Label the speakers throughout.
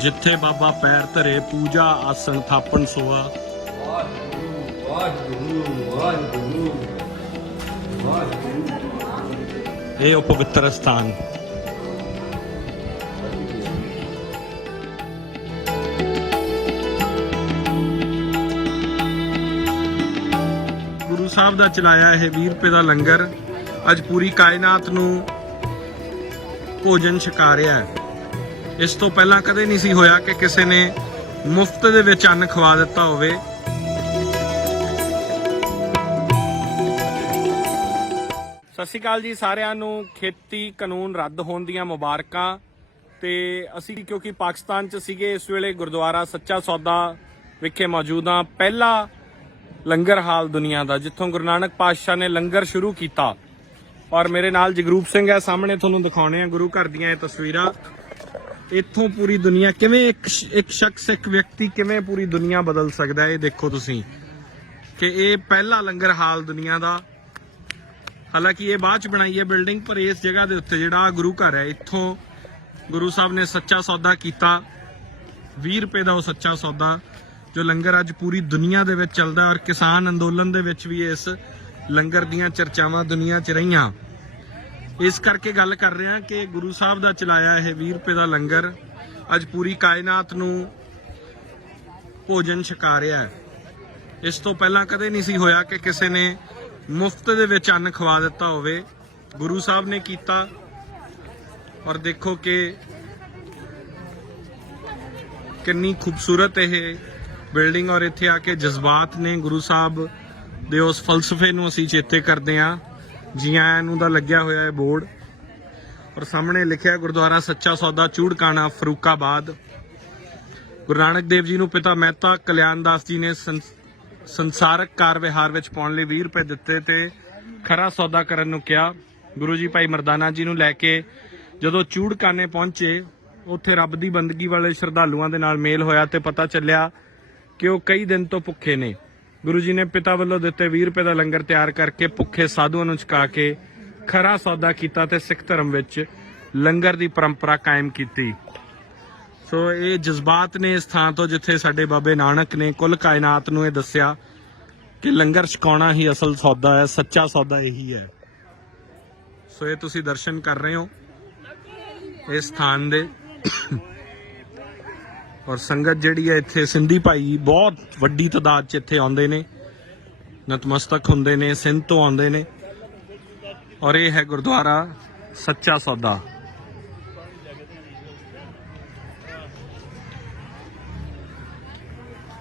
Speaker 1: ਜਿੱਥੇ ਬਾਬਾ ਪੈਰ ਧਰੇ, ਪੂਜਾ, ਆਸਣ, ਥਾਪਣ, ਸੋਆ। ਇਹ ਉਹ ਪਵਿੱਤਰ ਸਥਾਨ। ਗੁਰੂ ਸਾਹਿਬ ਦਾ ਚਲਾਇਆ ਇਹ 20 ਰੁਪਏ ਦਾ ਲੰਗਰ ਅੱਜ ਪੂਰੀ ਕਾਇਨਾਤ ਨੂੰ ਭੋਜਨ ਛਕਾ ਰਿਹਾ ਹੈ। ਇਸ ਤੋਂ ਪਹਿਲਾਂ ਕਦੇ ਨਹੀਂ ਸੀ ਹੋਇਆ ਕਿ ਕਿਸੇ ਨੇ ਮੁਫਤ ਦੇ ਵਿੱਚ ਅੰਨ ਖਵਾ ਦਿੱਤਾ ਹੋਵੇ। ਸਤਿ ਸ਼੍ਰੀ ਅਕਾਲ ਜੀ ਸਾਰਿਆਂ ਨੂੰ। ਖੇਤੀ ਕਾਨੂੰਨ ਰੱਦ ਹੋਣ ਦੀਆਂ ਮੁਬਾਰਕਾਂ ਤੇ ਅਸੀਂ ਕਿਉਂਕਿ ਪਾਕਿਸਤਾਨ 'ਚ ਸੀਗੇ, ਇਸ ਵੇਲੇ ਗੁਰਦੁਆਰਾ ਸੱਚਾ ਸੌਦਾ ਵਿਖੇ ਮੌਜੂਦ ਹਾਂ। ਪਹਿਲਾ ਲੰਗਰ ਹਾਲ ਦੁਨੀਆ ਦਾ, ਜਿੱਥੋਂ ਗੁਰੂ ਨਾਨਕ ਪਾਤਸ਼ਾਹ ਨੇ ਲੰਗਰ ਸ਼ੁਰੂ ਕੀਤਾ। ਔਰ ਮੇਰੇ ਨਾਲ ਜਗਰੂਪ ਸਿੰਘ ਹੈ, ਸਾਹਮਣੇ ਤੁਹਾਨੂੰ ਦਿਖਾਉਣੇ ਆ ਗੁਰੂ ਘਰ ਦੀਆਂ ਇਹ ਤਸਵੀਰਾਂ। ਇੱਥੋਂ ਪੂਰੀ ਦੁਨੀਆ ਕਿਵੇਂ ਇੱਕ ਇੱਕ ਸ਼ਖਸ, ਇੱਕ ਵਿਅਕਤੀ ਕਿਵੇਂ ਪੂਰੀ ਦੁਨੀਆ ਬਦਲ ਸਕਦਾ ਹੈ? ਇਹ ਦੇਖੋ ਤੁਸੀਂ ਕਿ ਇਹ ਪਹਿਲਾ ਲੰਗਰ ਹਾਲ ਦੁਨੀਆ ਦਾ। ਹਾਲਾਂਕਿ ਇਹ ਬਾਅਦ ਚ ਬਣਾਈ ਹੈ ਬਿਲਡਿੰਗ, ਪਰ ਇਸ ਜਗ੍ਹਾ ਦੇ ਉੱਤੇ ਜਿਹੜਾ ਗੁਰੂ ਘਰ ਹੈ, ਇੱਥੋਂ ਗੁਰੂ ਸਾਹਿਬ ਨੇ ਸੱਚਾ ਸੌਦਾ ਕੀਤਾ। 20 ਰੁਪਏ ਦਾ ਉਹ ਸੱਚਾ ਸੌਦਾ, ਜੋ ਲੰਗਰ ਅੱਜ ਪੂਰੀ ਦੁਨੀਆ ਦੇ ਵਿੱਚ ਚੱਲਦਾ ਔਰ ਕਿਸਾਨ ਅੰਦੋਲਨ ਦੇ ਵਿੱਚ ਵੀ ਇਸ ਲੰਗਰ ਦੀਆਂ ਚਰਚਾਵਾਂ ਦੁਨੀਆ 'ਚ ਰਹੀਆਂ। ਇਸ ਕਰਕੇ ਗੱਲ ਕਰ ਰਹੇ ਹਾਂ ਕਿ ਗੁਰੂ ਸਾਹਿਬ ਦਾ ਚਲਾਇਆ ਇਹ 20 ਰੁਪਏ ਦਾ ਲੰਗਰ ਅੱਜ ਪੂਰੀ ਕਾਇਨਾਤ ਨੂੰ ਭੋਜਨ ਛਕਾ ਰਿਹਾ ਹੈ। ਇਸ ਤੋਂ ਪਹਿਲਾਂ ਕਦੇ ਨਹੀਂ ਸੀ ਹੋਇਆ ਕਿ ਕਿਸੇ ਨੇ ਮੁਫਤ ਦੇ ਵਿੱਚ ਅੰਨ ਖਵਾ ਦਿੱਤਾ ਹੋਵੇ। ਗੁਰੂ ਸਾਹਿਬ ਨੇ ਕੀਤਾ। ਔਰ ਦੇਖੋ ਕਿ ਕਿੰਨੀ ਖੂਬਸੂਰਤ ਇਹ ਬਿਲਡਿੰਗ ਔਰ ਇੱਥੇ ਆ ਕੇ ਜਜ਼ਬਾਤ ਨੇ। ਗੁਰੂ ਸਾਹਿਬ ਦੇ ਉਸ ਫਲਸਫੇ ਨੂੰ ਅਸੀਂ ਚੇਤੇ ਕਰਦੇ ਹਾਂ। ਜੀ ਆਇਆਂ ਨੂੰ ਦਾ ਲੱਗਿਆ ਹੋਇਆ ਹੈ ਬੋਰਡ। ਔਰ ਸਾਹਮਣੇ ਲਿਖਿਆ ਗੁਰਦੁਆਰਾ ਸੱਚਾ ਸੌਦਾ ਚੂੜਕਾਣਾ ਫਰੂਕਾਬਾਦ। ਗੁਰੂ ਨਾਨਕ ਦੇਵ ਜੀ ਨੂੰ ਪਿਤਾ ਮਹਿਤਾ ਕਲਿਆਣਦਾਸ ਜੀ ਨੇ ਸੰਸਾਰਕ ਕਾਰ ਵਿਹਾਰ ਵਿੱਚ ਪਾਉਣ ਲਈ 20 ਰੁਪਏ ਦਿੱਤੇ ਤੇ ਖਰਾ ਸੌਦਾ ਕਰਨ ਨੂੰ ਕਿਹਾ। ਗੁਰੂ ਜੀ ਭਾਈ ਮਰਦਾਨਾ ਜੀ ਨੂੰ ਲੈ ਕੇ ਜਦੋਂ ਚੂੜਕਾਨੇ ਪਹੁੰਚੇ, ਉੱਥੇ ਰੱਬ ਦੀ ਬੰਦਗੀ ਵਾਲੇ ਸ਼ਰਧਾਲੂਆਂ ਦੇ ਨਾਲ ਮੇਲ ਹੋਇਆ ਤੇ ਪਤਾ ਚੱਲਿਆ ਕਿ ਉਹ ਕਈ ਦਿਨ ਤੋਂ ਭੁੱਖੇ ਨੇ। ਗੁਰੂ ਜੀ ਨੇ ਪਿਤਾ ਵੱਲੋਂ ਦਿੱਤੇ 20 ਰੁਪਏ ਦਾ ਲੰਗਰ ਤਿਆਰ ਕਰਕੇ ਭੁੱਖੇ ਸਾਧੂਆਂ ਨੂੰ ਛਕਾ ਕੇ ਖਰਾ ਸੌਦਾ ਕੀਤਾ ਤੇ ਸਿੱਖ ਧਰਮ ਵਿੱਚ ਲੰਗਰ ਦੀ ਪਰੰਪਰਾ ਕਾਇਮ ਕੀਤੀ। ਸੋ ਇਹ ਜਜ਼ਬਾਤ ਨੇ ਇਸ ਥਾਂ ਤੋਂ ਜਿੱਥੇ ਸਾਡੇ ਬਾਬੇ ਨਾਨਕ ਨੇ ਕੁੱਲ ਕਾਇਨਾਤ ਨੂੰ ਇਹ ਦੱਸਿਆ ਕਿ ਲੰਗਰ ਛਕਾਉਣਾ ਹੀ ਅਸਲ ਸੌਦਾ ਹੈ, ਸੱਚਾ ਸੌਦਾ ਇਹੀ ਹੈ। ਸੋ ਇਹ ਤੁਸੀਂ ਦਰਸ਼ਨ ਕਰ ਰਹੇ ਹੋ ਇਸ ਸਥਾਨ ਦੇ। ਔਰ ਸੰਗਤ ਜਿਹੜੀ ਹੈ ਇੱਥੇ ਸਿੰਧੀ ਭਾਈ ਬਹੁਤ ਵੱਡੀ ਤਾਦਾਦ 'ਚ ਇੱਥੇ ਆਉਂਦੇ ਨੇ, ਨਤਮਸਤਕ ਹੁੰਦੇ ਨੇ, ਸਿੰਧ ਤੋਂ ਆਉਂਦੇ ਨੇ। ਔਰ ਇਹ ਹੈ ਗੁਰਦੁਆਰਾ ਸੱਚਾ ਸੌਦਾ।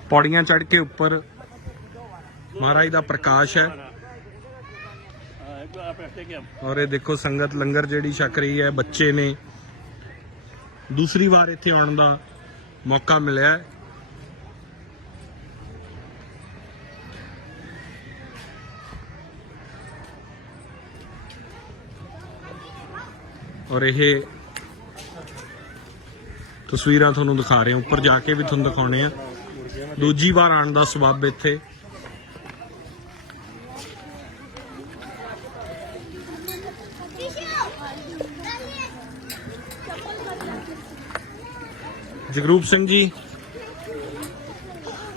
Speaker 1: ਪੌੜੀਆਂ ਚੜ੍ਹ ਕੇ ਉੱਪਰ ਮਹਾਰਾਜ ਦਾ ਪ੍ਰਕਾਸ਼ ਹੈ। ਔਰ ਇਹ ਦੇਖੋ ਸੰਗਤ ਲੰਗਰ ਜਿਹੜੀ ਛਕ ਰਹੀ ਹੈ, ਬੱਚੇ ਨੇ। ਦੂਸਰੀ ਵਾਰ ਇੱਥੇ ਆਉਣ ਦਾ ਮੌਕਾ ਮਿਲਿਆ। ਹੈ ਔਰ ਇਹ ਤਸਵੀਰਾਂ ਤੁਹਾਨੂੰ ਦਿਖਾ ਰਹੇ ਹਾਂ। ਉੱਪਰ ਜਾ ਕੇ ਵੀ ਤੁਹਾਨੂੰ ਦਿਖਾਉਣੇ ਆ। ਦੂਜੀ ਵਾਰ ਆਉਣ ਦਾ ਸਬਬ ਇੱਥੇ। ਜਗਰੂਪ ਸਿੰਘ ਜੀ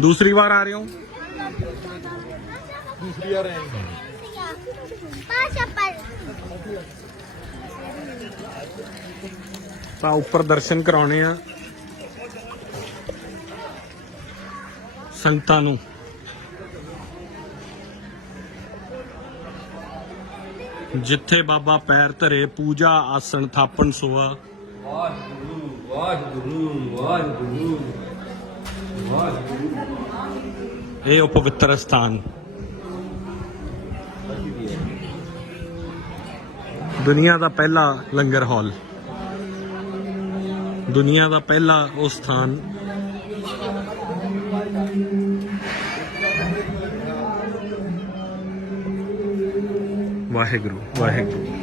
Speaker 1: ਦੂਸਰੀ ਵਾਰ ਆ ਰਹੇ ਹੋ?
Speaker 2: ਦੂਸਰੀ ਆ ਰਹੇ
Speaker 3: para.
Speaker 1: ਤਾਂ ਉੱਪਰ ਦਰਸ਼ਨ ਕਰਾਉਣੇ ਆ। ਸੰਗਤਾਂ ਨੂੰ। ਜਿੱਥੇ ਬਾਬਾ ਪੈਰ ਧਰੇ ਪੂਜਾ ਆਸਣ ਥਾਪਣ ਸੋਆ।
Speaker 2: ਵਾਹਿਗੁਰੂ ਵਾਹਿਗੁਰੂ ਵਾਹਿਗੁਰੂ ਵਾਹਿਗੁਰੂ
Speaker 1: ਇਹ ਉਹ ਪਵਿੱਤਰ ਸਥਾਨ ਦੁਨੀਆ ਦਾ ਪਹਿਲਾ ਲੰਗਰ ਹਾਲ ਦੁਨੀਆ ਦਾ ਪਹਿਲਾ ਉਹ ਸਥਾਨ ਵਾਹਿਗੁਰੂ ਵਾਹਿਗੁਰੂ